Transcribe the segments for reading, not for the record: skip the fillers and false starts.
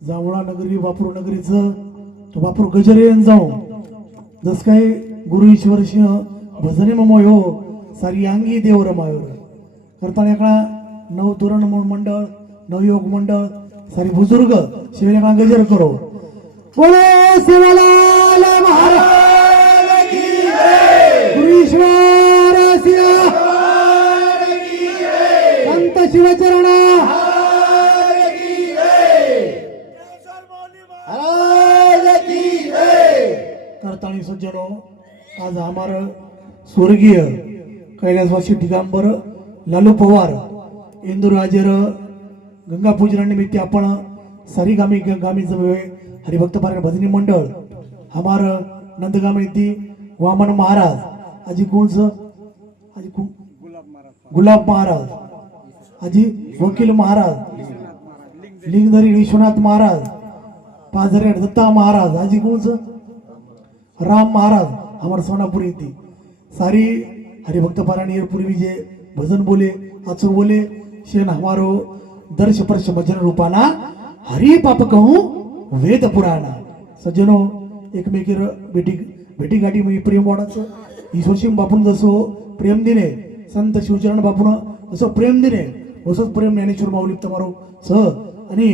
जांभळा नगरी वापरू नगरीचं तो वापरू गजरेन जाऊ जस काय गुरु ईश्वर सिंह भजने ममयो सारी अंगी देव रमायो करताना एका नव तोरण मंडळ नवयोग मंडळ सारी बुजुर्ग शिवेका गजर करो बोलो शिवलाल महाराज की जय गुरु ईश्वर सिंह की जय संत शिवचरण करताणी सज्जनो आज हमारा स्वर्गीय कैलासवासी दिगंबर लालू पवार इंदूर हाजर गंगा पूजनानिमित्त आपण सारी गामी हरिभक्त पारायण भजनी मंडळ हमार नंदगाम येथी वामन महाराज आजी कोणच आजी गुलाब महाराज आजी वकील महाराज लिंगधरी विश्वनाथ महाराज पाझरे दत्ता महाराज आजी कोणच राम महाराज हमार सोनापुरी थी सारी हरिभक्त पारायण पूर्वी जे भजन बोले आचो बोले शेन हमारो दर्श परश भजन रूपाना हरि पाप कहूं वेद पुराणा सज्जनो एकमेकीर भेटी गाठी मी प्रेम वाढाचं ईश्वर सिंह बापून जसो प्रेम दिने संत शिवचरण बापून जसं प्रेम दिने असंच प्रेम ज्ञानेश्वर माऊली तुम्हारो स आणि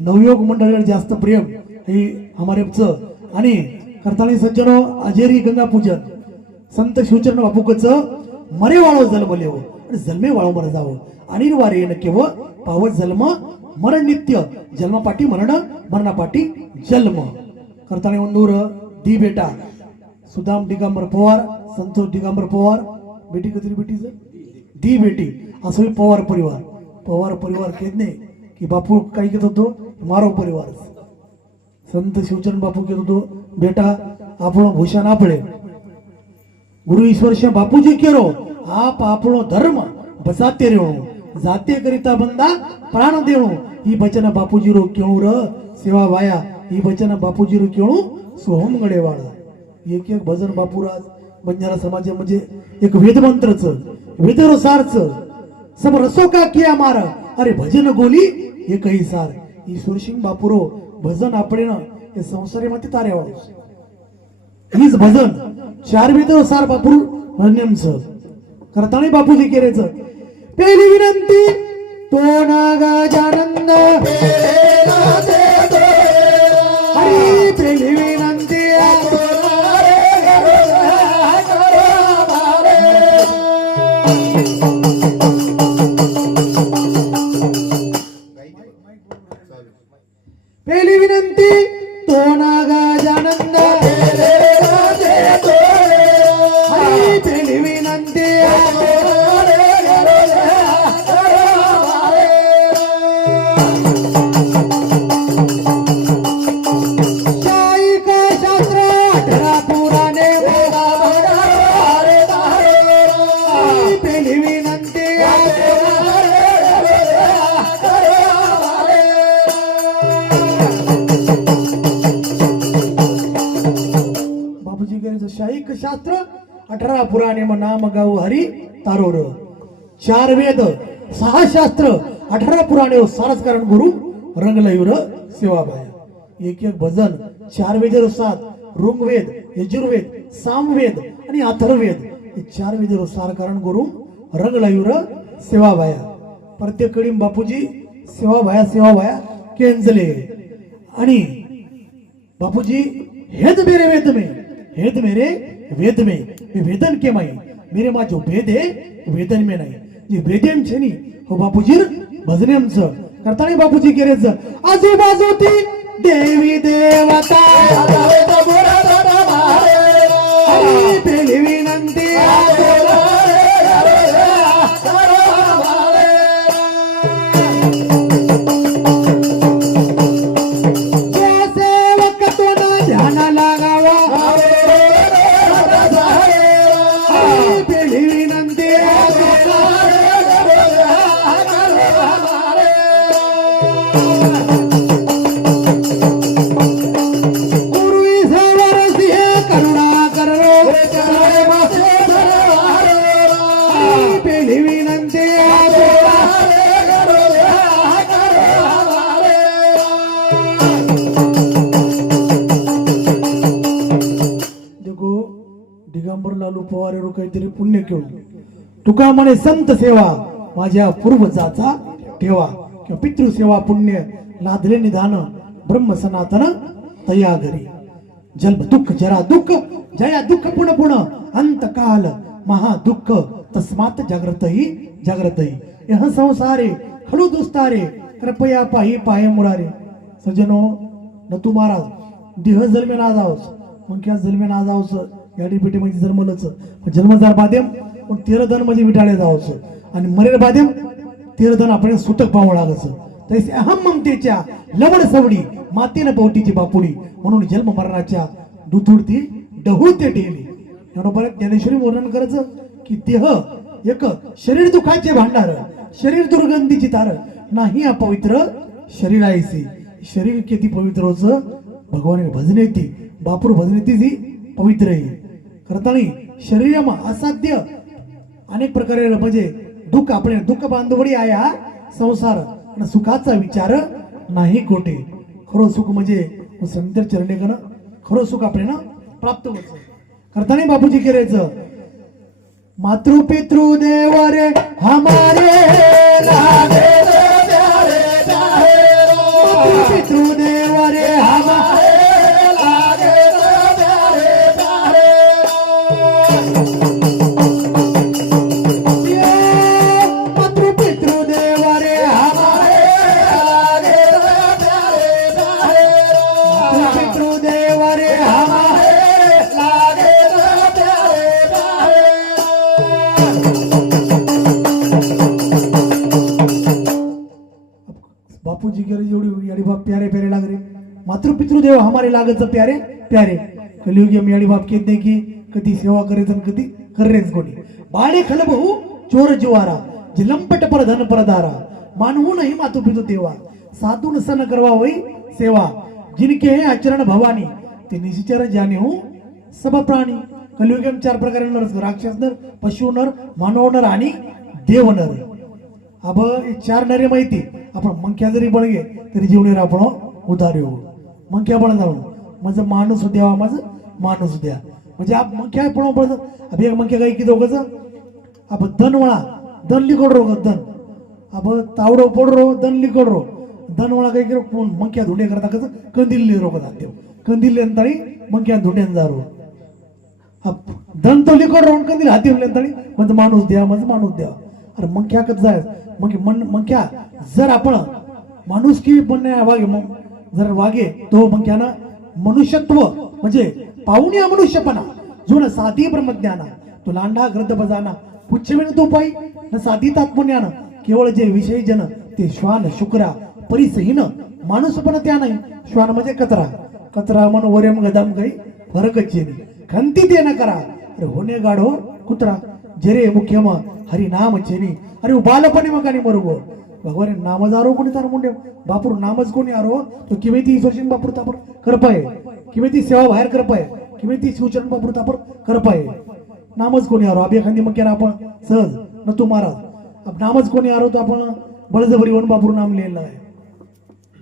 नवयोग मंडळ जास्त प्रेम हे हमारेच आणि करताळी सज्जनो अजेरी गंगा पूजन संत शिवचरण बापूकच मरे वाळो जन्म लेव आणि जन्मे वाळो मर जावं आणि वारे न केव पावत जन्म मरण नित्य जन्मपाठी मरण मरणापाठी जन्म करताळी वंदूर दी बेटा सुदाम दिगंबर पवार संतोष दिगंबर पवार बेटी कधी बेटीच दी बेटी असं पवार परिवार केदने की बापू काही घेत होतो मारो परिवार संत शिवचरण बापू घेत होतो बेटा आपण भूषण आपले गुरु ईश्वर से बापूजी केरो आप आपणो धर्म बसाते रेणु जाते करिता बंदा प्राण देणु ही बचन बापूजी रो केणु र सेवा वाया ही बचन बापूजी रो केणु सोहम गडेवाळा एक एक भजन बापूराज बंजारा समाज म्हणजे एक वेदमंत्रच वेदरसारच सब रसो का किया मार अरे भजन गोली एकही सार ईश्वर सिंह बापूरो भजन आपणे ना हे संसारी मध्ये तारे हीच भजन चार वेद सार बापू म्हणण्याच करताना बापूजी केरेच पहिली विनंती तो नागा जानंद हरी पहिली विनंती पहिली विनंती तो नागा जानंद हरी पहिली विनंती शाही का शास्त्र 18 पुराणे पहिली विनंती शाहीक शास्त्र 18 पुराणे म नाम गाऊ हरी तारोर चार वेद 6 शास्त्र 18 पुराणे सारस कारण गुरु रंगलयुर सेवाबाया एक एक भजन चार वेद 7 ऋग्वेद यजुर्वेद सामवेद आणि अथर्ववेद हे चार वेद सार कारण गुरु रंगलयुर सेवाबाया प्रत्येक कडीम बापूजी सेवाबाया केंजले आणि बापूजी हेच मेरे वेद में वेदन के माई मेरे माँ जो वेद है वेदन में नहीं जे वेदन छे नी हो बापूजी भजनेमच करतानी बापूजी केरेच आजूबाजूती देवी देवता हरी पहिली विनंती गुरु ईश्वर सिंह करुणा करो पोवारे काहीतरी पुण्य केळू. तुका म्हणे संत सेवा माझ्या पूर्वजाचा ठेवा, किंवा पितृसेवा पुण्य लादले निधान ब्रह्म सनातन तया घरी. जन्म दुःख जरा दुःख जया दुःख पुण पुण अंतकाल महा दुःख तस्मात जाग्रतही जाग्रतही. यह संसारे खडू दुस्तारे कृपया पाही पाहे मुरारे. सजनो न तू महाराज देह जन्मे ना जावस मग क्या जन्मे ना जावस याडी पेटी म्हणजे जन्मलच जन्मदार बादेम पण तेरधन म्हणजे विटाळे जावस आणि मरेर बादेम तेरधन आपण सुतक पाहू लागस. तैसे अहम ममतेच्या लवड सवडी मातेनं पवटीची बापुडी म्हणून जन्म मरणाच्या दुथुडती डहुळते टेली. बरोबर ज्ञानेश्वरी वर्णन करायचं की देह एक शरीर दुखाचे भांडार शरीर दुर्गंधीची तार नाही अपवित्र शरीर आयसी. शरीर किती पवित्र होच भगवान भजने ती बापूर भजने ती पवित्र आहे. करताना शरीर असाध्य अनेक प्रकारे म्हणजे दुःख आपले दुःख बांधवडी आहे हा संसार आणि सुखाचा विचार नाही कोठे. खरं सुख म्हणजे संतर चरणे गण खरं सुख आपल्याला प्राप्त होत. करताना बापूजी करायचं मातृ पितृ देव रे हमारे लागे प्यारे प्यारे. मातृ पितृ देव रे हमारे लागे प्यारे प्यारे. मातृ पितृ देव रे हमारे लागे प्यारे प्यारे. मातृ पितृ देव रे हमारे लागे प्यारे प्यारे. बापूजी के एवढी याडी बाप प्यारे प्यारे लाग रे. मातृ पितृदेव हमारे लागत प्यारे प्यारे. कलियुगी मी याडी बाप केत नाही की कधी सेवा करायचं कधी करेच कोणी. बाळे खल बहु चोर जुवारा जिलंपट पर धन परदारा. मानवू नाही मातृ पितृ देवा साधू सन करवा होई सेवा. जिनके हे आचरण भवानी ते निश्चर जाने हो सब प्राणी. कलियुगी चार प्रकारे नर राक्षस नर पशु नर मानव नर आणि देव नर. अब चार नरे माहिती आपण मंक्या जरी बळगे तरी जीवनेर आपण उदार येऊ. मंक्या बळ जाऊन माझं माणूस द्यावा माझं माणूस द्या म्हणजे आप मंक्या पण पडत. अब एक मंक्या काही की दोघच अब दन वळा दन लिकोड रो दन अब तावडो पडरो दन लिकोड रो दन वळा काही करो मंक्या धुंडे करता कसं कंदिल्ली रोग जाते कंदिल्ली अंतळी मंक्या धुंड्यान जारो. दन तो लिकोड रोवून कंदिल हाती अंतळी माझं माणूस द्या माझं माणूस द्या. अरे मंक्या कसं जाय मग क्या जर आपण माणूस की वागे जर वागे तो मग क्या ना मनुष्यत्व म्हणजे पाहुणी अमनुष्यपणा जो न साधी ब्रह्मज्ञाना तो लांडा ग्रंथ बजाना पुच्छवेण तो पाई न साधी तात्पुण्यान केवळ जे विषय जन ते श्वान शुक्रा परिसहीन माणूस पण त्या नाही. श्वान म्हणजे कचरा कचरा मन वरेम गदाम काही फरकच खंती ते न करा. अरे होणे गाढो कुत्रा जरे मुख्यम हरि नाम चेनी. अरे बालपणे मग आणि मरुगो भगवान नामजारो कोणी तार मुंडे बापूर नामच कोणी आरो तो किवे ती ईश्वर बापूर तापर करपाय किवे ती सेवा बाहेर करपाय किवे ती शिवचरण बापूर तापर करपाय. नामच कोणी आरो अब एखादी मग केला आपण सहज न तू महाराज अब नामच कोणी आरो तो आपण बळजबरी म्हणून बापूर नाम लिहिलं आहे.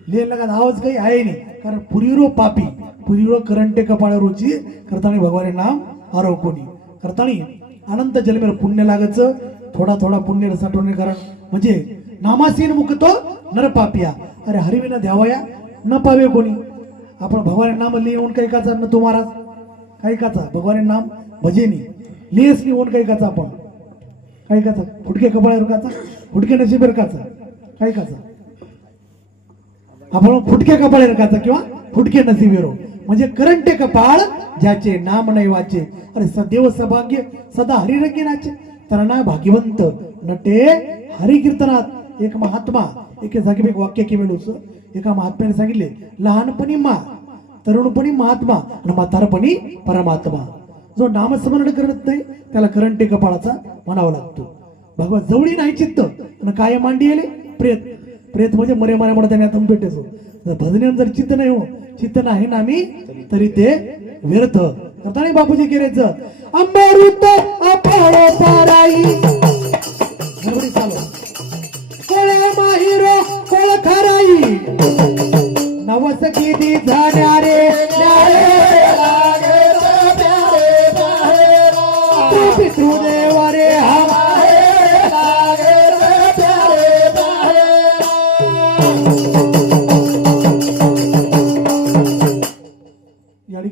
लिहिलं का आवाज काही आहे नाही कारण पुरीरो पापी पुरीरो करंटे कपाळ रुची करताना भगवान नाम आरो कोणी. करताना अनंत जन्मेर पुण्य लागच थोडा थोडा पुण्य साठवणे कारण म्हणजे नामासीन मुक्तो नर पापिया. अरे हरिविना द्यावया न पावे कोणी. आपण भगवान नाम लिहून काही काचा न तू महाराज काही काचा भगवान नाम भजेनी लिहेस लिहून काही काचा आपण काही काचा फुटके कपाळावर काचा फुटके नशिबेर काचा काही काचा आपण फुटके कपाळावर काचा किंवा फुटके नशिबेरो म्हणजे करंटे कपाळ ज्याचे नाम नाही वाचे. अरे सदैव सौभाग्य सदा हरिरंगिनाचे तरणा भाग्यवंत नटे हरिकीर्तनात. एक महात्मा एके जागी एक वाक्य केलेलं एका महात्म्याने सांगितले लहानपणी मा तरुणपणी महात्मा आणि म्हातारपणी परमात्मा. जो नामस्मरण करत नाही त्याला करंटे कपाळाचा म्हणावा लागतो. भगवान जवळी नाही चित्त आणि काय मांडी येले प्रेत प्रेत म्हणजे मरे मरे म्हणत त्याने भेटेसो. भजने जर चित्त नाही हो चित्त नाही ना मी तरी ते व्यर्थ. करताना बापूजी केरायचं अमृत आपण पाराई चालू कोळे माहिरो कोळ खराई नवस किती जाणारे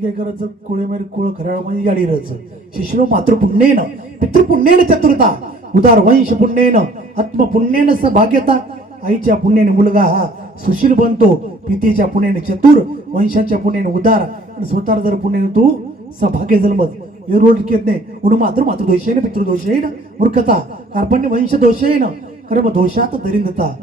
काय करायचं कोळे मारी कोळ खराळ म्हणजे याडी राहायचं शिष्यो मातृपुण्येन पितृपुण्येन चतुरता उदार वंश पुण्येन आत्मपुण्येन सभाग्यता आईच्या पुण्याने मुलगा हा सुशील बनतो पितेच्या पुण्याने चतुर वंशाच्या पुण्याने उदार आणि स्वतः जर पुण्याने तू सभाग्य जन्मत हे रोड घेत नाही उन मातृदोषेन पितृदोषेन मूर्खता कार्पण्य वंश दोषेन कर्म दोषात दरिंदता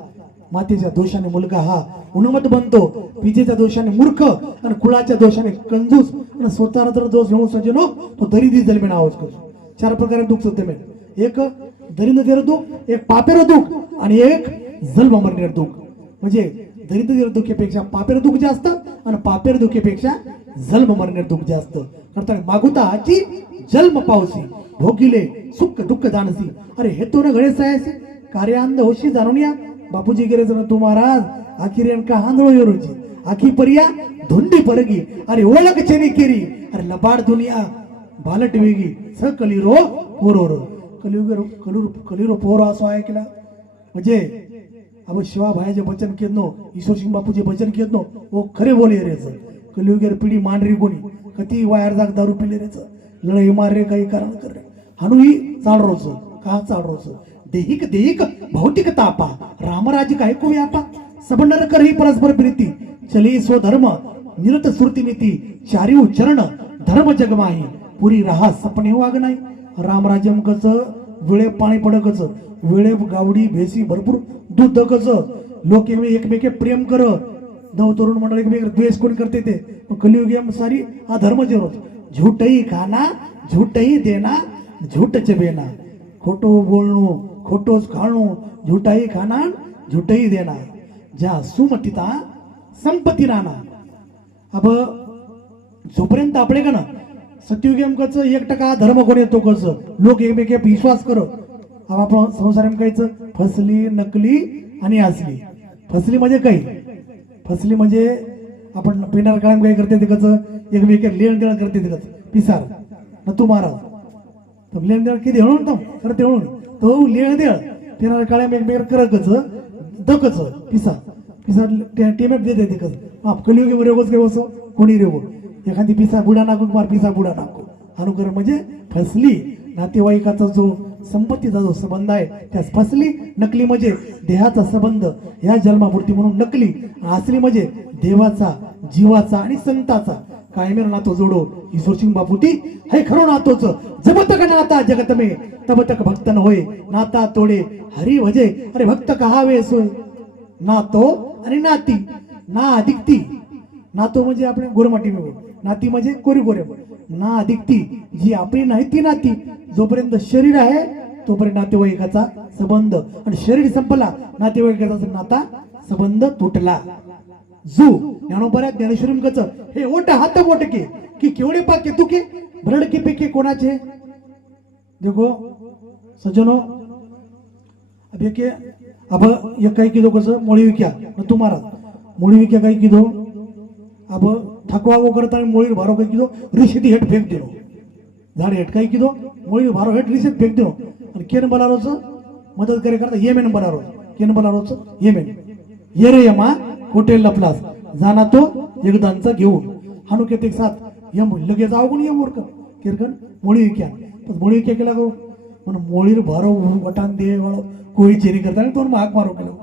मातेच्या दोषाने मुलगा हा उन्मत बनतो पितेच्या दोषाने मूर्ख आणि कुळाच्या दोषाने कंजूस आणि स्वतःला जर दोष घेऊन सज्जनो तो दरिद्री जन्मे आवाज करतो चार प्रकारे दुःख सत्य मिळेल एक दरिद्र दुःख एक पापेर दुःख आणि एक जन्म मरणेर दुःख म्हणजे दरिद्र दुःखेपेक्षा पापेर दुःख जास्त आणि पापेर दुःखेपेक्षा जन्म मरणेर दुःख जास्त करता मागुता आची जन्म पावसी भोगिले सुख दुःख जाणसी अरे हे तो न घडे सायसे कार्यांध होशी जाणून या बापूजी गेले जण तू महाराज आखिर का हांदळो योरुची आखी परिया धुंडी परगी अरे ओळख चेनी केरी अरे लबाड दुनिया बालट वेगी स कलिरो पोरोर कलिरो पोरो असो ऐकला म्हणजे अब शिवा भाईचे वचन केदनो ईश्वर सिंग बापूचे वचन केदनो वो खरे बोले रेच कलियुगेर पिढी मांडरी कोणी कती वायर जाग दारू पिले रेच लढाई मार रे काही कारण कर रे हानू ही चाल रोच का चाल रोच देहिक देहिक भौतिक तापा रामराज काय को व्यापा सबंडर कर ही परस्पर प्रीती चली स्वधर्म निरत सुरती नीती चारी उच्चरण धर्म जगमाही पुरी रहा सपने वाग नाही रामराज्यम कच वेळे पाणी पडकच वेळे गावडी भेसी भरपूर दूध दकच लोक एकमेके प्रेम कर नव तरुण मंडळ एकमेक द्वेष कोण करते ते कलियुग सारी हा धर्म जे रोज झूठही खाना झूठही देना झूठच बेना खोटो बोलणो खोटोच खाणो झूठाही खाना झूठही देना ज्या सुमतीता संपत्ती राहणार अब जोपर्यंत आपले का ना सत्ययुगेम कच 1% धर्म कोण येतो कच लोक एकमेके विश्वास कर अब आपण संसार कायचं फसली नकली आणि असली फसली म्हणजे काही फसली म्हणजे आपण पेनार कायम काय करते ते कच एकमेके लेण देण करते ते कच पिसार न तू महाराज तर लेण देण किती म्हणून तो करते म्हणून तो लेण देण पेनार कायम एकमेके करकच दकच पिसा पिसा टेमेट देते ते कच आप कलियुगी रेगोच काय असो कोणी रेगो एखादी पिसा बुडा नाको मार पिसा बुडा नाको अनुकर म्हणजे फसली नातेवाईकाचा जो संपत्तीचा जो संबंध आहे त्यास फसली नकली म्हणजे देहाचा संबंध या जन्मापुरती म्हणून नकली असली म्हणजे देवाचा जीवाचा आणि संताचा कायमेर नातो जोडो ईश्वर सिंग बापूती हे खरो नातोच जब तक नाता जगत में तब तक भक्त न होय नाता तोडे हरी भजे अरे भक्त कहावे सोय नातो आणि नाती ना अधिकती नातो म्हणजे आपण गोरमाटी मिळू नाती म्हणजे कोरी गोरे ना अधिकती जी आपली नाही ती नाती जोपर्यंत शरीर आहे तोपर्यंत नातेवाईकाचा संबंध आणि शरीर संपला नातेवाईकाचा नाता संबंध तुटला जू ज्ञानोबऱ्या ज्ञानेश्वरी कच हे ओट हात मोटके की केवढे पाके तुके भरडके पेके कोणाचे देखो सज्जनो अब ये अब ये कई कीधो कस मोळी विक्या न तुम्हारा मोळी विक्या कई कीधो अब थकवा वो करता मोळी भारो कई कीधो ऋषिती हेट फेक दिनो झाड हेट कई कीधो मोळी भारो हेट ऋषित फेक दिनो आणि केन बलारोच मदत करे करता येमेन बलारो केन बलारोच येमेन येरे यमा होटेल लपलास जाना तो एकदांचा घेऊन हानु केते साथ यम लगे जाऊ कोणी यम वर्क केरकन मोळी विक्या पण मोळी विक्या केला गो पण मोळीर भारो वटान दे वाळो कोळी चेरी करता तो हाक मारो केलो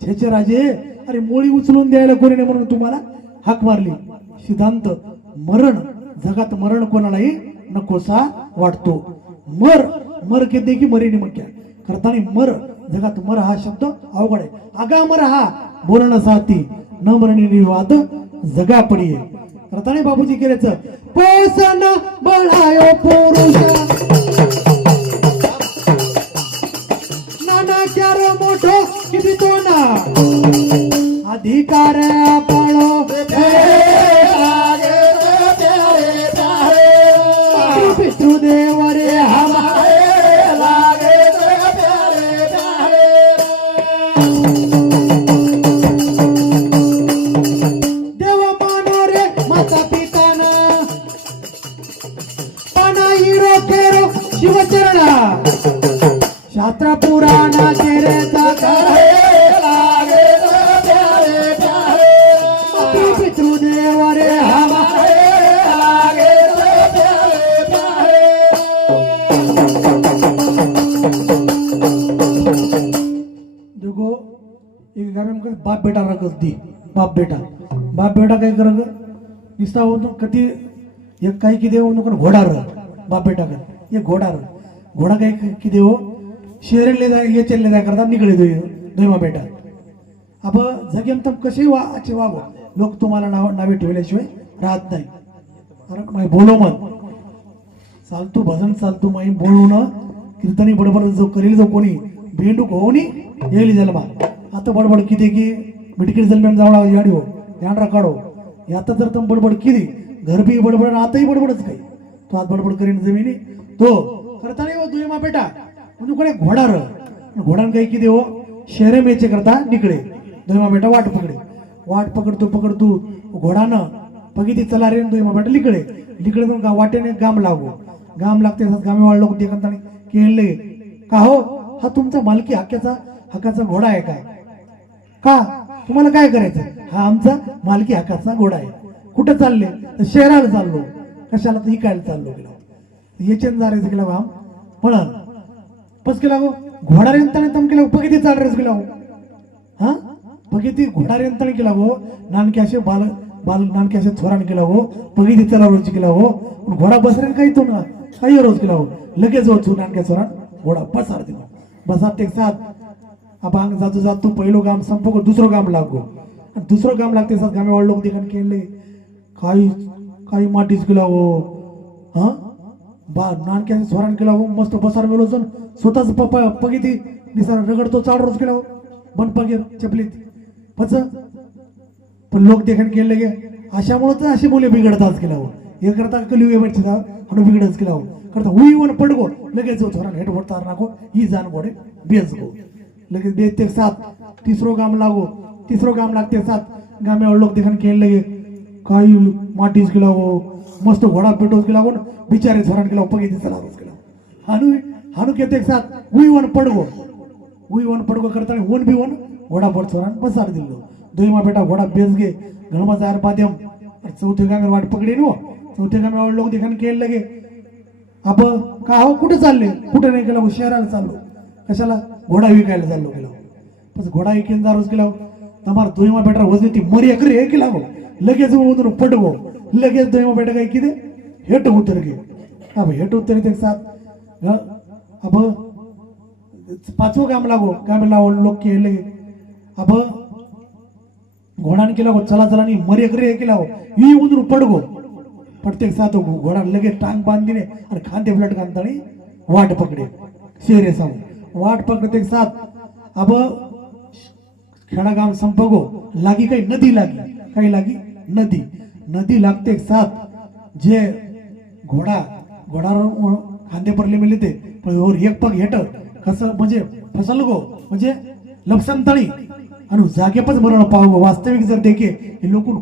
छेचे राजे अरे मोळी उचलून द्यायला कोणी नाही म्हणून तुम्हाला हाक मारली सिद्धांत मरण जगात मरण कोणालाही नकोसा वाटतो मर मर केते की मरीनी मक्या करतानी मर जगात मर हा शब्द अवघड आहे आगा मर हा बोलणं साथी न मरणी निवाद जगा पडिये करतानी बाबूजी केलेच पोसन बळायो पुरुषा नाना चार मोठो किती तो ना अधिकार पळो पितृदेव रे हमारे लागे देव मानो रे माता पिताना पाना हिरो केरो शिवचरणा शास्त्र पुराणा केरे लागे बाप बेटा रगत दी बाप बेटा काय कर निस्ता होतो कधी एक काही की देव नको घोडा र बाप बेटा कर एक घोडा काय की देव शहर ले जाय ये चलले जाय करता निकळे दोयमा बेटा अब जगेम तम कसे वाचे वागो लोक तुम्हाला नावे ठेवल्याशिवाय राहत नाही अरे माय बोलो मत चालतू भजन चालतू माई बोलून कीर्तनी बडबड जो करील जो कोणी बेंडूक होऊनी येईल जन्मा आता बडबड किती की मिटकीर जन्म जावळा याडी हो ध्यान राखाडो आता जर तम बडबड केली घर बी बडबड आताही बडबडच काही तो आज बडबड करीन जमिनी तो करता नाही हो दुयमा बेटा म्हणून कोणी घोडान काही किती हो शहरे मेचे करता निकळे दुयमा बेटा वाट पकडतो घोडानं पगिती चला रे दुयमा बेटा लिकडे वाटेने गाम लागते गामी वाढ लोक देखताना केले का हो हा तुमचा मालकी हक्काचा घोडा आहे काय का तुम्हाला काय करायचं हा आमचा मालकी हक्काचा घोडा आहे कुठं चालले तर शहराला चाललो कशाला तर इकायला चाललो गेला याच्यान जायचं गेला आम म्हणून पस केला गो घोडा रेंताने तम केला पगिती चाल रेस गेला हा पगिती घोडा रेंताने केला गो नानके असे बाल नानके असे छोराने केला हो पगिती चला रोज केला हो घोडा बसरेन काही तो ना काही रोज केला हो लगेच हो नानक्या छोरान घोडा बसार दिला बसार एक साथ आपण जातो पहिलो गाम संपको दुसरं गाम लागो दुसरं गाम लागते साथ गामे वाढ लोक देखील केले काही मातीच केला हो हा नानक्या छोरान केला हो मस्त बसार गेलो स्वतःच पगिती निसार रगडतो चाल रोज केला हो बन पगेर चपलीत पच पण लोक देखील केले गे अशामुळे तर अशी मुले बिघडताच केला हो हे करता कलिवे म्हणजे आणि बिघडच केला हो करता हुई वन पडगो लगेच जो थोडा हेट वरतार नाखो ही जान गोडे बेस गो लगेच बेते साथ तिसरो गाम लागते साथ गामे लोक देखील केले गे काही माटीच केला हो मस्त घोडा पेटोच केला हो बिचारे झरण केला पगे चला रोज केला हानू केते साथ हुई वन पडगो करता वन बी वन घोडा पड छोरान बसार दिलो दुईमा बेटा घोडा बेस गे घरमा जार पाद्यम चौथे गामे वाट पकडे नो चौथे गामे लोक देखील केले लगे आप का हो कुठे चालले कुठे नाही गेला शहराला चाललो कशाला घोडा विकायला चाललो गेलो बस घोडा विकेन दारोज गेला तमार दुईमा बेटा वजनी ती मरी अकरी हे केला गो लगेच उधर पडगो लगेच दुईमा बेटा काय किती हेट उतर गे अब हेट उतर ते साथ अब पाचवो गाम लावो लोक केले अब घोडाने केला हो चला नी मरी अकरी केला हो ही उंदरू पडगो प्रत्येक साथ घोडा लगेच टांग बांधीने आणि खांदे फ्लट घालतानी वाट पकडे शेरे सांगू वाट पकडते साथ अब खेडा गाम संपगो लागी काही नदी नदी लागते साथ जे घोडा खांदे पडले मिळले ते पण एक पग हेट कसं म्हणजे फसल गो म्हणजे लपसंतळी आणि जागेपच बरोबर पाहू वास्तविक जर देखे हे लोकून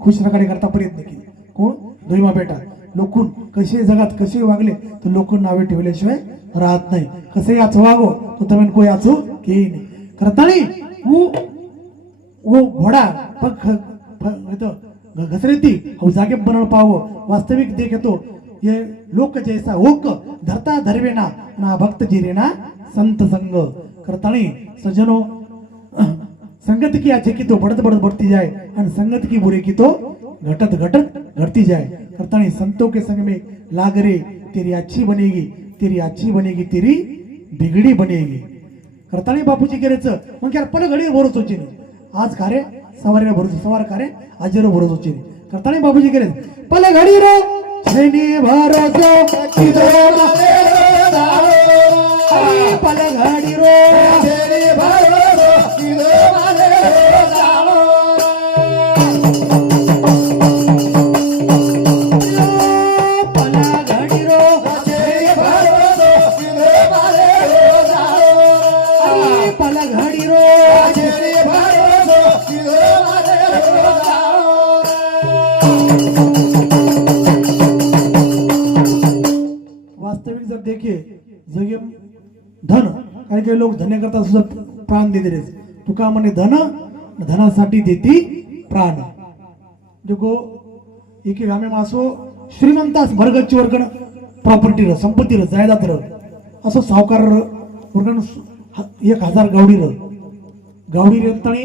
खुश रकाडे करता प्रयत्न केले कोण दोईमा बेटा लोकून कसे जगात कसे वागले तर लोकून नावे ठेवल्याशिवाय राहत नाही कसे याच वागो तो तमेन कोई याचो के नाही करतानी वो घोडा पग घसरेती हो जागे बनवून पाहू वास्तविक देखे तो ये लोक जैसा ओक धरता धरवेना ना भक्त जिरेना संत संग करतानी सज्जनो संगत की अच्छे की तो बढ़त बढ़ती जाए और संगत की बुरे की तो घटत घटती जाए करतानी संतों के संग में लाग रे तेरी अच्छी बनेगी तेरी बिगड़ी बनेगी करतानी बापूजी करेच मग यार पल घडी भरोस होची आज खारे सवारीला भरोस सवार खारे आज भरोस होची करतानी बापूजी करेच पल घडी रो छेनी भरोसा पल घडी रो छेनी भरोसा वास्तविक जर देखिए जगे धन काही लोक धन्य करता सुद्धा प्राण देते रे तुका म्हणे धनासाठी देती प्राण देखो एक गामे मासो श्रीमंतास भरगच्ची वर्गण प्रॉपर्टी र संपत्ती र जायदाद र असो सावकार वर्गण 1000 गावडी रे तणी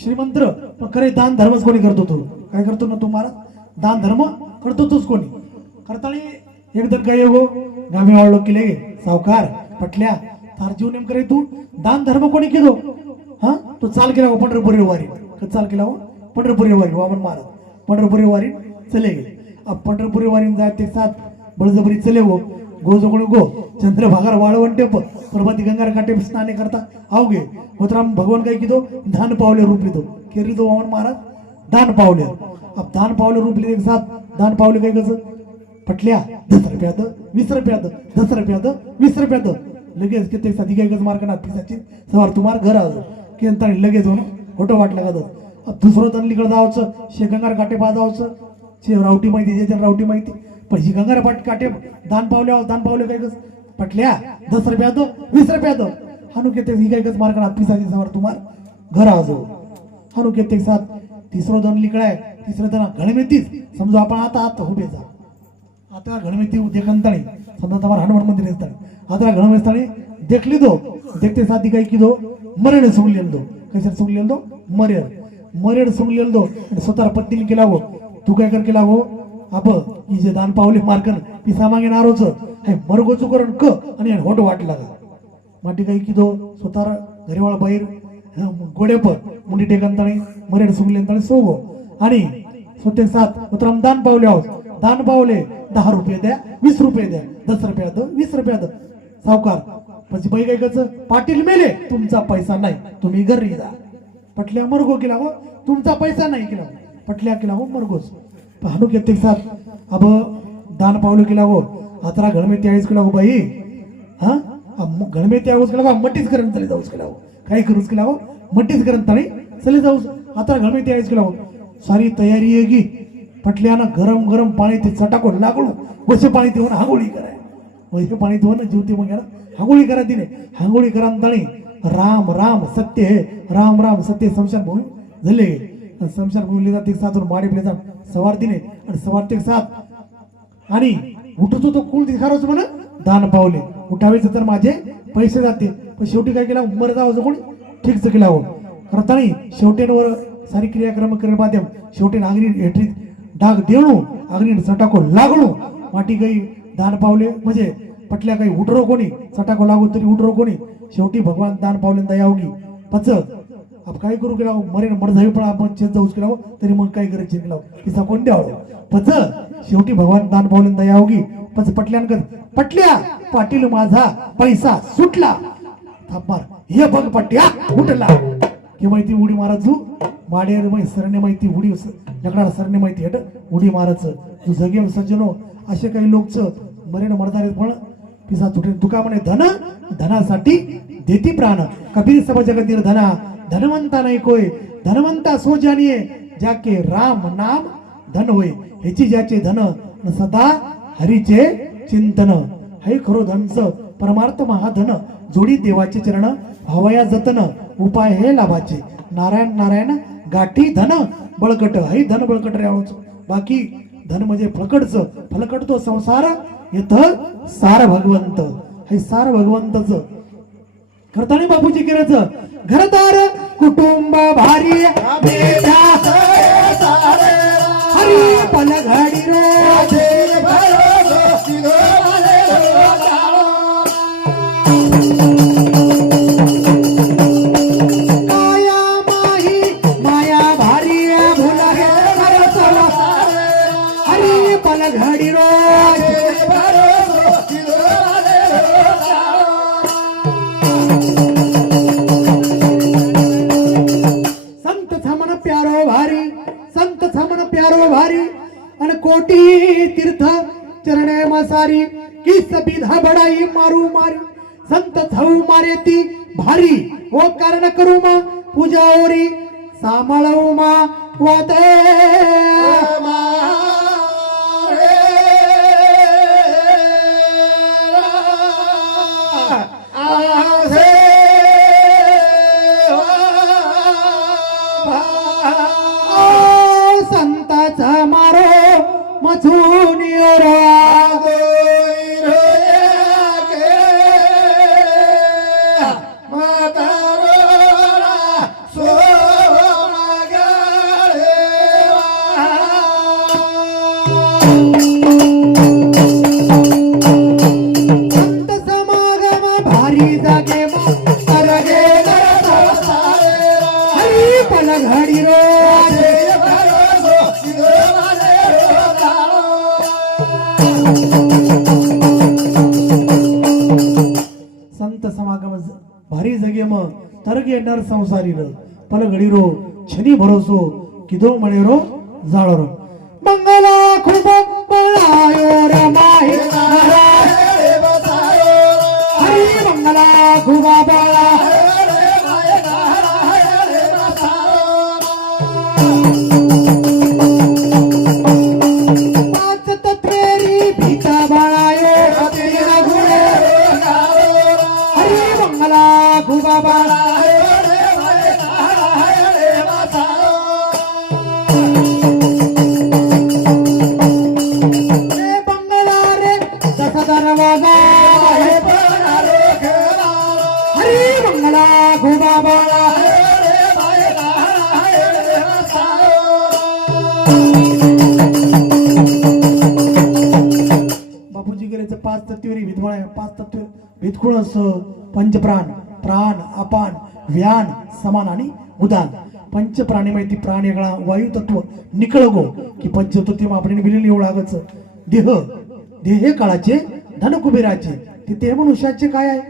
श्रीमंत पण खरे दान धर्मच कोणी करतो तो काय करतो ना तुम्हाला दान धर्म करतो तोच कोणी करताना एकदम काय हो गामी आवडलो केले सावकार पटल्या तार जीव नेम करे तू दान धर्म कोणी केलो हा तो चाल केला पंढरपुरी वारी चाल केला पंढरपुरी वारी वामन महाराज पंढरपुरी वारी चले गे अब पंढरपुरी वारी जाते साथ बळजबरी चले हो गोजोगण गो चंद्रभागार वाळवण टेप प्रभाती गंगार काटे स्नाने करता आवगे होतराम भगवान काय किदो दान पावले रूप लिदो केरी दो वामन महाराज दान पावले अब दान पावले रूप लिदे एक साथ दान पावले काय कसं पटल्या 10 रुपयात 20 रुपयात 10 रुपयात 20 रुपयात लगेच किती साधी काय कसं मार्कना पिसाची सवार तुम्हार घर आजो केंतानी लगेच हो फोटो वाटला का अब दुसरं दनलीकडे जावचं शेगंगार काटे बाजावचं शे रावटी माहिती जे रावटी माहिती पण ही गंगार पाट काटे दान पावले काय कस पटल्या 10 रुपयात 20 रुपयात हानू केते ही काय कस मार्कना पिसाची सवार तुम्हार घर आजो हानू केते साथ तिसरं दन लिकडाय तिसरं दन गणमेतीच समजो आपण आता उभे जा आता गणमेती देखंताणी समजा तुम्हारा हनुमान मंदिर असतानी आता गणमेस्ताणी देखली दो देखते साथ काय की दो मरेड सुंगलेल दो कशात सुंगलेल दो मरेड सुंगलेल दो स्वतः पत्नीने केला हो तू काय कर केला हो आप ही जे दान पावले मार्कन पिसा मागे नारोच हे मरगोचू करून क आणि होट वाट लागा माटी काही की दो स्वतः घरीवाळा बाहेर गोडेप मुंडी टेकंताणी मरेड सुंगलेंताणी सोगो आणि स्वतः साथ उतरम दान पावले आहोत दान पावले 10 रुपये द्या 20 रुपये द्या 10 रुपयात 20 रुपयात सावकार म्हणजे बाई काय कच पाटील मेले तुमचा पैसा नाही तुम्ही घरी जा पटल्या मरगो केला हो तुमचा पैसा नाही केला पटल्या केला हो मरगोच हानू केते साथ अब दान पावले केला हो आता गणमे त्यावेळेस केला हो बाई हा गणमे त्यावेळेस केला मट्टीच करून चले जाऊच केला हो काय करूच केला हो मट्टीच करून तळे चले जाऊच आता गणमे त्यावेळेस केला हो सारी तयारी आहे की पटल्यानं गरम गरम पाणी ते चटाको लागलो वसे पाणी देऊन हागोळी कराय वसे पाणी देऊन जीवते मग हागोळी करा दिने हागोळी करा तणी राम राम सत्य है राम राम सत्य शमशान भूमी झाले शमशान भूमी जाते सातून माडे प्ले जाऊन सवार दिने आणि सवार ते सात आणि उठतो तो कुल दिखारोच म्हणा दान पावले उठावेच तर माझे पैसे जाते पण शेवटी काय केला मर जावं कोणी ठीकच केला हो करतानी शेवटेवर सारी क्रियाक्रम करे माध्यम शेवटे नागरी हेटरी डाग देणू अग्नी चटाको लागणू माटी काही दान पावले म्हणजे पटल्या काही उठरो कोणी चटाको लागू तरी उठरो कोणी शेवटी भगवान दान पावले दयावगी पच अब काय करू केला मरेन मरजावी पण आपण चेत जाऊच केला तरी मग काय करायचे केला पिसा कोण द्यावं पच शेवटी भगवान दान पावले दयावगी पच पटल्यानकर पटल्या पाटील माझा पैसा सुटला थांबार हे बघ पट्ट्या उठला की माहिती उडी मारायचू माडेर माहिती सरने माहिती उडी लकडाला सरने माहिती हेट उडी मारायचं तू जगे सज्जनो असे काही लोकच मरेन मरदारे पण पिसा तुटे तुका म्हणे धन धनासाठी देती प्राण कबीर सब जगत धना धनवंता नाही कोय धनवंता सो जानिये जाके राम नाम धन होय ह्याची ज्याचे धन सदा हरीचे चिंतन हे खरो धनच परमार्थ महाधन जोडी देवाचे चरण भावया जतन उपाय हे लाभाचे नारायण नारायण गाठी धन बळकट हे धन बळकट राहूच बाकी धन म्हणजे फलकट तो संसार येत सार भगवंत हे सार भगवंतच करताना बापूजी केराचं घरदार कुटुंब भारी हरी पलघडी रे कोटी तीर्थ चरणे मसारी की सबिधा बडाई मारू मारी संत थाऊ मारे ती भारी ओ कारण करू मा पूजा ओरी सामाळू मा वाते संताचा मारो मधुनियर संत समागम भारी जागे सरगे हरी पण घडी रो संत समागम भारी जगे म तरगे नर संसारी र पल घडी रो छनी भरोसो किदो मणे रो जाळो रो मंगला खूप बळायो रे माही हरी मंगला खूप बळा पाच तत्वेरी भीता बाळायो हरी मंगला खूप बळा दरवाजा हरी मंगला खुबा बाळा बापूजी गेल्याचं पाच तत्वेरी विधवळ आहे पाच तत्व विधकुळस पंचप्राण प्राण अपान व्यान समान आणि उदान पंचप्राणी माहिती प्राण वेगळा वायू तत्व निकळ गो की पंचतत्व आपण बिलिन एवढं लागच देह देह काळाचे धन कुबेराचे तिथे मनुष्याचे काय आहे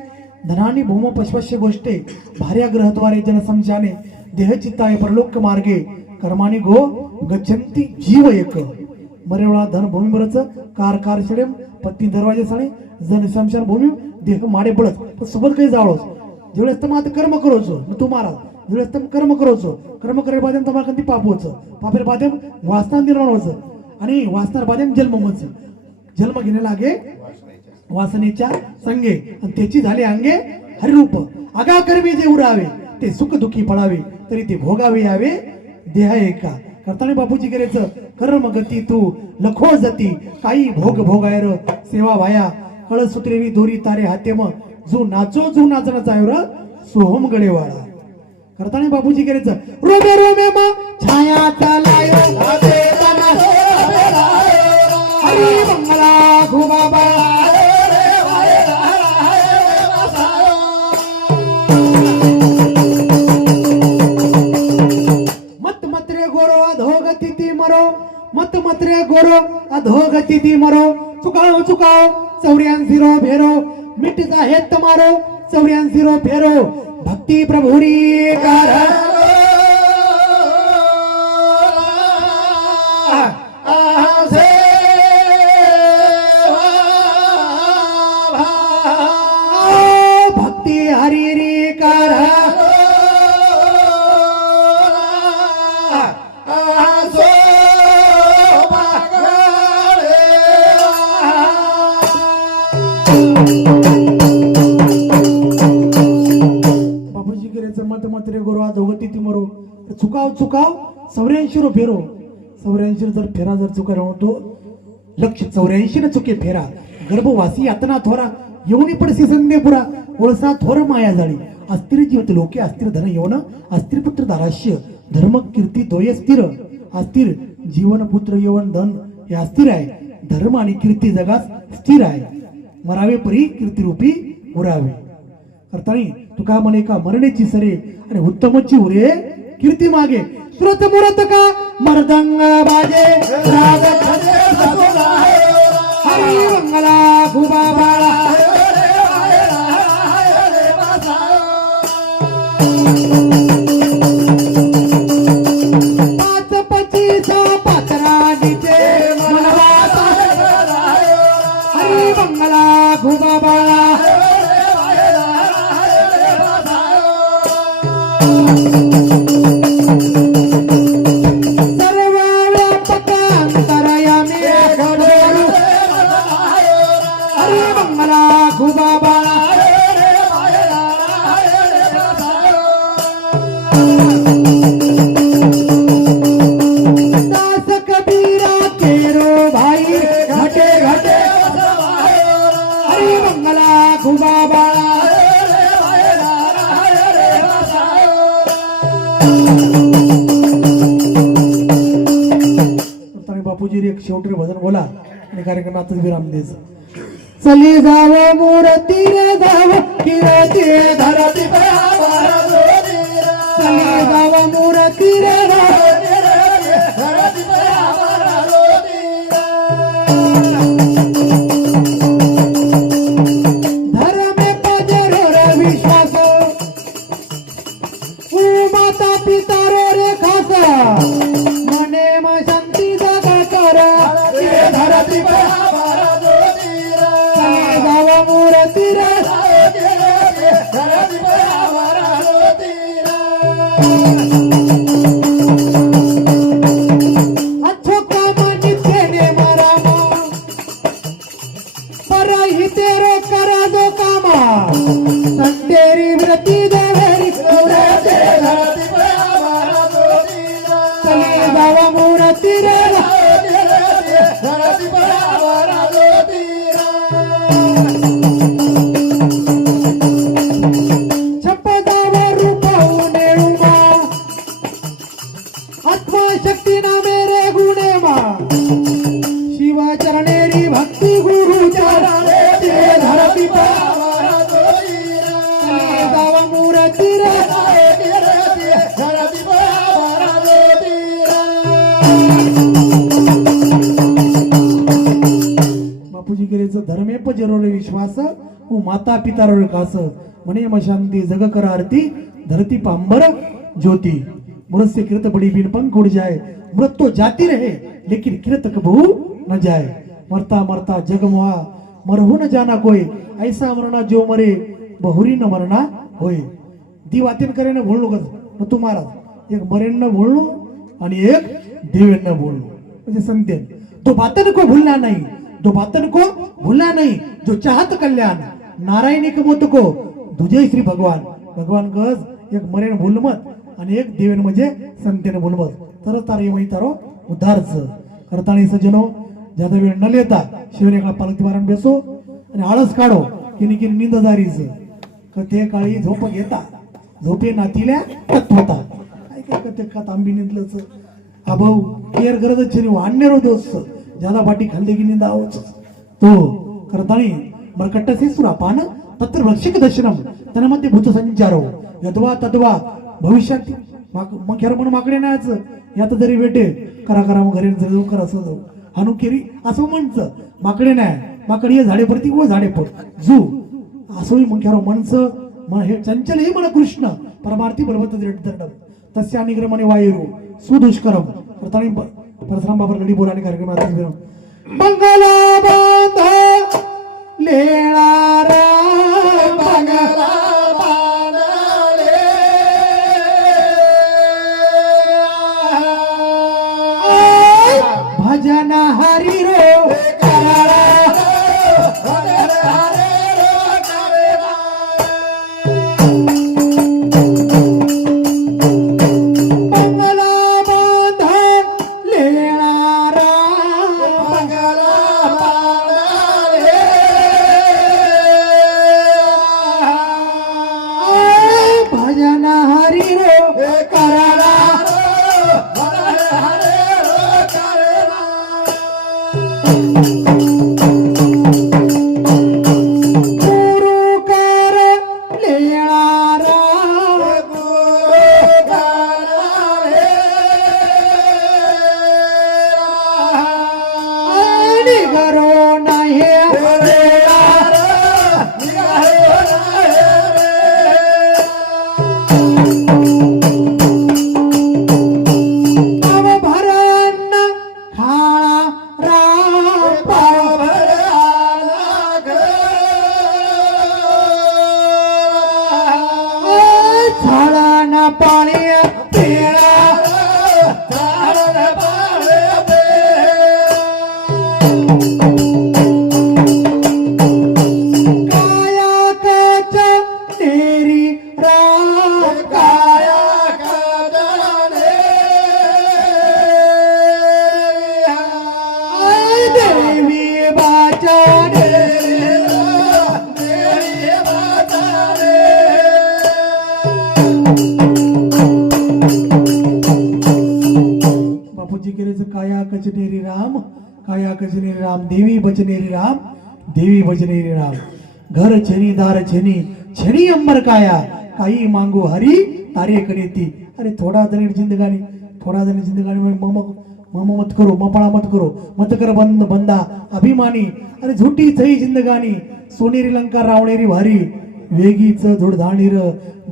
धनानी भूम पशवश्य गोष्टे भार्या ग्रहद्वारे जनसंचाने देह चित्ताय परलोक मार्गे कर्मानी गो गच्छन्ति जीव एक मरेवळा धन भूमीवरच कार कार शेडेम पत्नी दरवाजे साणे जन संसार भूमी देह माडे पडत पण सोबत काही जाळोस जेवढेस तर आता कर्म करोचो तू महाराज जेवढेस तर कर्म करोचो कर्म करे बादेम तुम्हाला कधी पाप होच पापेर बादेम वासना निर्माण होच आणि वासनार बादेम जन्म होच जन्म घेणे लागे वासनेच्या संगे आणि त्याची झाले अंगे हरिरूप आगा कर्मी जे उरावे ते सुख दुखी पडावे तरी ते भोगावे यावे देह एका करताना बापूजी गेलेच कर्म गती तू लखो जती काही भोग भोगायर सेवा वाया कळ सुत्रेवी दोरी तारे हातेम जो नाचन चायर सोहम गडेवाळा करताना बापूजी गेलेच रोमे रोमे म छाया चालायो हरी मंगला खुबा बाळा मत मत्रे गोरो अधोगती ती मरो मत मत्रे गोरो अधोगती ती मरो चुकाओ 84 रो भेरो मिटता है तुम्हारो 84 रो फेरो भक्ति प्रभुरी कार चुकाव 84 रो फेरो 84 जर फेरा जर चुका तो लक्ष 84 न चुके फेरा गर्भवासी यातना थोरा येऊनी पडसी संदे पुरा ओळसा थोर माया जाळी अस्थिर जीवत लोके अस्थिर धन येऊन अस्थिर पुत्र दाराश्य धर्म कीर्ती दोय स्थिर अस्थिर जीवन पुत्र येऊन धन हे अस्थिर आहे धर्म आणि कीर्ती जगात स्थिर आहे मरावे परी कीर्ती रूपी उरावे करतानी तुका म्हणे का मरणेची सरे आणि उत्तमची उरे कीर्ती मागे श्रोत मुरत का मर्दंग बाजे राग हरी मंगला खुबा बाळा पाच पचीसा पात्राडीचे मनवाता हरी मंगला खुबा बाळा बापूजी एक शेवटी भजन बोला आणि कार्यक्रमातच विराम द्यायचा. चली जाव मूर्ती रे जाव किरती धरती चली जाव मूर्ती रे धर्मे पजरो रे विश्वास माता पिता रे खास मने म शांती जागा कर धरती मूर्ती रे अच्छो काम नित्य ने मारा पर ही तेरो करा दो कामा संतेरी व्रती देवेरी चले जावा मूर्ती रे शक्ती ना मेरे गुणे मा शिवा चरणेरी भक्ती गुरु चरणे धरती जावा मूर्ती रे बापूजी केलेचं धर्मेप जरोरे विश्वास व माता पिता रे कास म्हणे म शांती जग कर आरती धरती पांबर ज्योती मनुष्य कृत बड़ी बिन पंख उड़ जाए मृत तो जाती रहे लेकिन कृत कबू न जाए मरता मरता जग मोहा मरहु न जाना कोई ऐसा मरना जो मरे बहुरी न मरना होय दी वातेन करे न बोललो न तू महाराज एक मरेन न बोललो आणि एक देवेन न बोललो म्हणजे संतेन तो बातन को भूलना नहीं दो बातन को भूलना नहीं जो चाहत कल्याण नारायणी कमोत को दुजय श्री भगवान भगवान गज एक मरेन भूल मत आणि एक देवेन म्हणजे संतेने बोलवत तरच तारे माही तारो उद्धारच करताणी सज्जनो ज्यादा वेळ न लेता शिवनेकडा पालखी मारण बेसो आणि आळस काढो किनी किनी निंददारीच कथे काळी झोप घेता झोपे नातील्या तत्वता काय काय कथे का तांबी निंदलच अभाऊ केर गरज छेनी वाढणेरो दोस्त ज्यादा बाटी खाल्ली की निंदा आवच तो करताणी मरकट्ट से सुरापान तत्र वृक्षिक दर्शनम तन्मध्ये भूत संचारो यद्वा तद्वा भविष्यात मग खेर म्हणून माकडे नाही यात जरी भेटे करा करा मग घरी जाऊ करा असं जाऊ हानू केरी असं म्हणचं माकडे नाही माकड हे झाडे पडती व झाडे पड जू असोही मग खेर म्हणचं मन हे चंचल हे मन कृष्ण परमार्थी बलवत दंड तस्या निग्रमणे वायुरू सुदुष्करम प्रथानी परशुराम बाबा लढी बोलाने कार्यक्रम मंगला बांध लेणारा मंगला भजन हरि रो मंगला बांध लेणारा भजन हरि रो करारा राम काया कजने रे राम देवी बचने रे राम देवी बचने रे राम घर छेनी दार छेनी छेनी अंबर काया काही मांगो हरी तारे करेती अरे थोड़ा दिन जिंदगानी में मम मत करो मपड़ा मत करो मत कर बंद बंदा अभिमानी अरे झूठी सही जिंदगानी सोनेरी लंका रावणेरी भारी वेगीच धुडधाणीर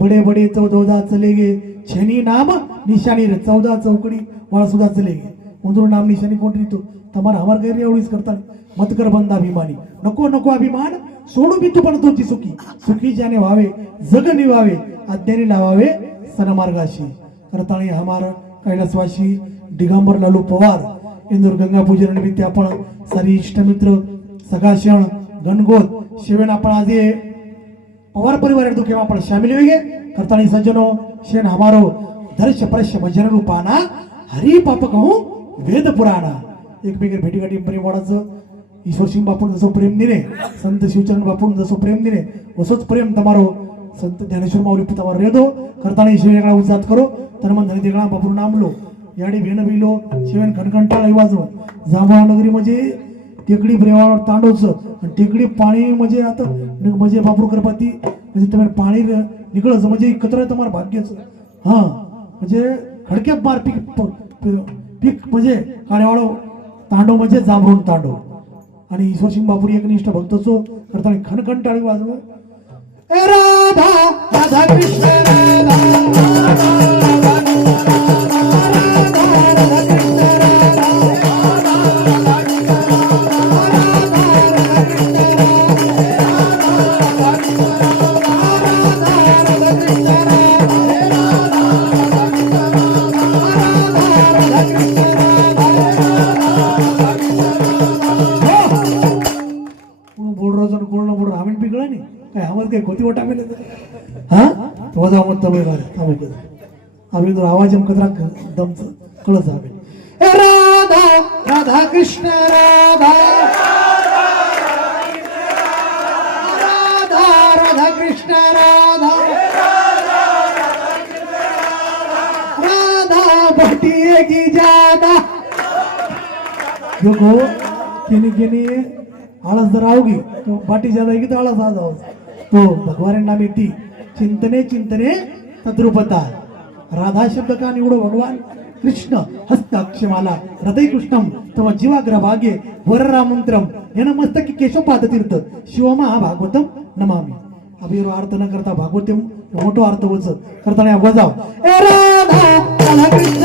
बडे बडे चौदा चले गे छेनी नाम निशानी र 14 चौकडी वाळ सुद्धा चले गे उंदूर नाम निशानी कोण रीतो તમારા અમાર ગેર એવડીच करता मत कर बंद अभिमानी नको नको अभिमान सोडू बी तू पण तोची सुखी सुखी ज्याने व्हावे जग निवावे अज्ञानी लावावे सनमार्गाशी करताणी हमार कैलासवासी दिगंबर लालू पवार इंदूर गंगा पूजन निमित्त आपण सारी इष्टमित्र सगाशण गणगोत शिवेन आपण आज ये पवार परिवार दुखे आपण शामिल होगे करताणी सज्जनो शेन हमारो दर्श प्रश्य भजन रूपाना हरि पाप कहूं वेद पुराणा एकमेकर भेटीगाठी प्रेम वाढायचं ईश्वर सिंह बापून जसं प्रेम दिले संत शिवचरण बापून जसं प्रेम दिले असंच प्रेम तमारो संत ज्ञानेश्वर माऊली तमारो रेदो करताना शिवेगळा उजात करो तनमन धनी देगळा बापूर नामलो याडी भेन बिलो शिवेन खणखणटाळ वाजलो जांभळा नगरी म्हणजे टेकडी प्रेमावर तांडवच आणि टेकडी पाणी म्हणजे आता म्हणजे बापूर करपाती म्हणजे तुम्हाला पाणी निकळच म्हणजे कचरा तुम्हाला भाग्यच हा म्हणजे खडक्यात मार पीक म्हणजे काळेवाळो तांडव म्हणजे जांभळून तांडव आणि ईश्वर सिंह बापूर एकनिष्ठ भक्तचो करताना खणखणटाळी वाजलो ए राधा राधा कृष्ण आवाज कचरा दम कळत राधा राधा कृष्ण राधा राधा राधा कृष्ण राधा राधा बटिए की ज्यादा देखो किनी आळस जर आओगी तो बाटी ज्यादा की तो आळस आ जाओ तो भगवान नाम येती चिंतने चिंतने तद्रुपता राधा शब्द का निवडो भगवान कृष्ण हस्त अक्षमाला हृदय कृष्णम तव जीवाग्रभागे वररा मंत्रम येन मस्तकी केशवपाद तीर्थ शिवमा भागवतम नमामि अभिरो अर्थ न करता भागवतम मोठो अर्थ वच करताना वजाव ए राधा राधा कृष्ण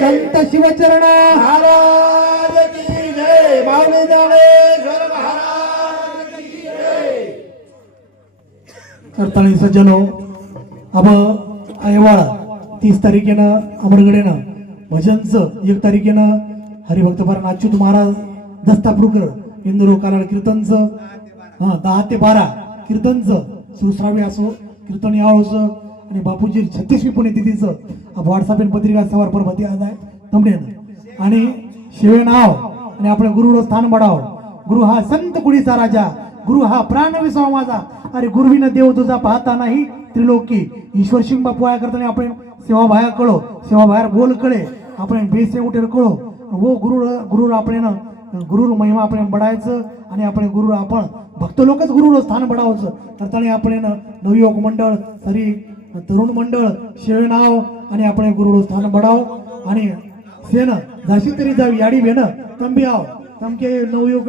संत शिवचरण महाराज की जय माऊली ज्ञानेश्वर महाराज की जय करताळी सज्जनो अब आयवाळ 30 तारखेनं अमरगडेनं भजनचं 1 तारखेनं हरिभक्तपरायण अच्युत महाराज दस्तापूरकर इंदुरो कालाड कीर्तनचं 10 ते 12 कीर्तनचं सुश्राव्य असो कीर्तन यावळचं आणि बापूजी 36वी पुण्यतिथीचं व्हॉट्सअप पत्रिका सवार परभती आज आहे तमडेन आणि शिवे नाव आणि आपल्या गुरुवर स्थान बढाव गुरु हा संत कुडीचा राजा गुरु हा प्राण विसावा माझा अरे गुरुविन देव तुझा पाहता नाही त्रिलोकी ईश्वर सिंह बापू आया करताना आपण सेवा बाहेर कळो सेवा बाहेर बोल कळे आपण बेसे उठेर कळो वो गुरु आपण गुरु महिमा आपण बढायचं आणि आपण गुरु आपण भक्त लोकच गुरुवर स्थान बढावचं करताना आपण नवयुवक मंडळ सरी तरुण मंडळ शेवे नाव आणि आपण गुरुवर स्थान बढाव आणि सेन जाशी तरी जावी याडी बेन तंबी आव तमके नवयुवक